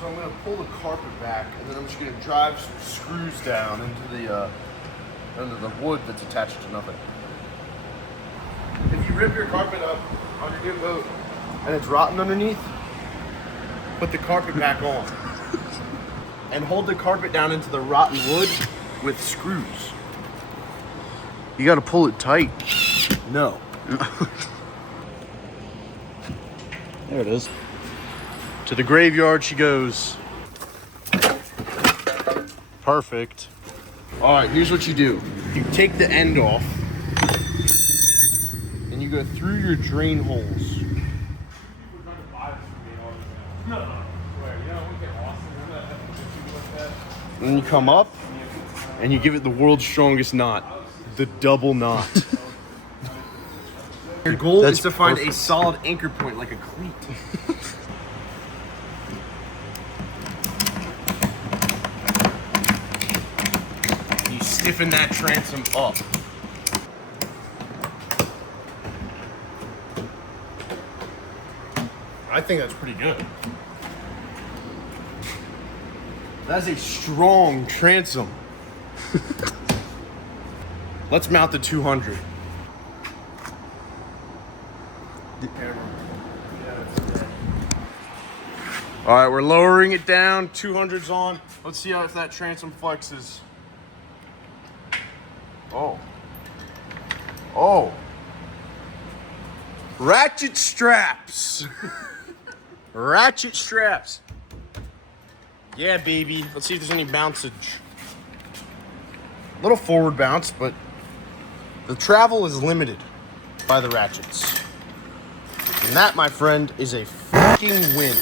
So I'm gonna pull the carpet back, and then I'm just gonna drive some screws down into the wood that's attached to nothing. If you rip your carpet up on your new boat and it's rotten underneath, put the carpet back on. And hold the carpet down into the rotten wood with screws. You gotta pull it tight. No. There it is. To the graveyard she goes. Perfect. All right, here's what you do. You take the end off and you go through your drain holes. And then you come up and you give it the world's strongest knot, the double knot. Your goal is to find a solid anchor point like a cleat. You stiffen that transom up. I think that's pretty good. That's a strong transom. Let's mount the 200. All right, we're lowering it down. 200's on. Let's see if that transom flexes. Oh. Oh. Ratchet straps. Ratchet straps. Yeah, baby. Let's see if there's any bouncage. Little forward bounce, but the travel is limited by the ratchets. And that, my friend, is a freaking win.